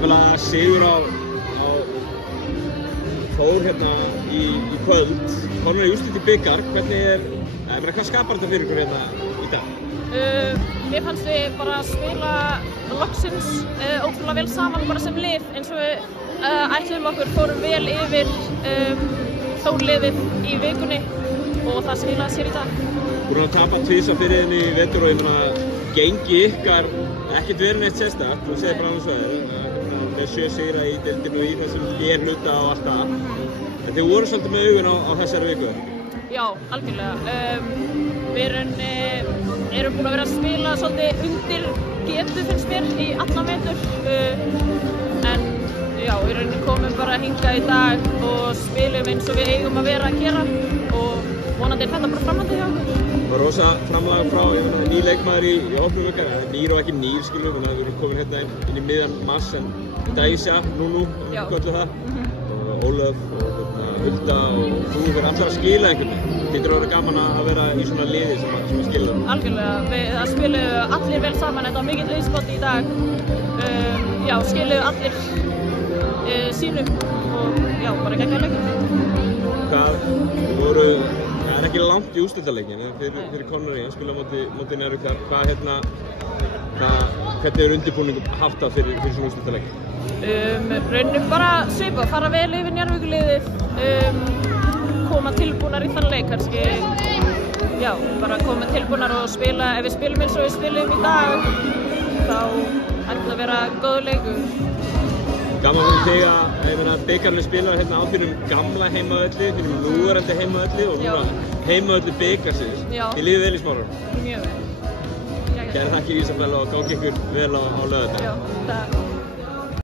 Náttúrulega sigur á Þór hérna í kvöld. Komnir í úrslit í bikar. Hvað skapar þetta fyrir ykkur hérna í dag? Mér fannst við bara spila loksins ótrúlega vel saman bara sem lið eins og við ætluðum okkur, fórum vel yfir Þórliðið í vikunni og það skilaði sér í dag. Búin að tapa tvisvar fyrir henni í vetur og ég meina gengi ykkar ekkert verið neitt sérstakt, þú segir bara alveg svo með 7 sigra í deildinu í þessum hluta og allt það. En þið voru svolítið með augun á þessari viku? Já, algjörlega. Við erum búin að vera að spila svolítið undir getu finnst mér í allan vetur. En já, við komum bara hingað í dag og spilum eins og við eigum að vera að gera og vonandi þetta bara framhaldið hjá okkur. Það var rosa framlag frá ný leikmaður í opnum ykkar, nýr og ekki nýr skilum, við erum komin hérna inn í miðjan mars en Daísja, Núnú, kölluð það, og Ólöf og Hulda og þú fyrir allar að skila einhvern veginn. Þykir að vera gaman að vera í svona liði sem að skila það? Algjörlega, það spiluðu allir vel saman, þetta var mikill liðsbót í dag. Já, skiluðu allir sínum og já, bara geggjaður leikur. Það ekki langt í úrslitaleikin fyrir Connery að spila móti Njarðvíkar. Hvernig er undirbúningum haft það fyrir svona úrslitaleik? Raunum bara svipað, fara vel yfir Njarðvíkurliðið, koma tilbúnar í þann leik kannski. Já, bara koma tilbúnar og spila, ef við spilum eins og við spilum í dag, þá ætti það að vera góður leikur. Gaman fyrir þig að bikarnir spila hérna á þínum gamla heimavelli, þínum núverandi heimavelli og núna heimavelli bikarsins. Þið líður vel í Smáranum? Mjög vel. Kærar þakkir Ísabel og gangi ykkur vel á laugardag. Já, takk.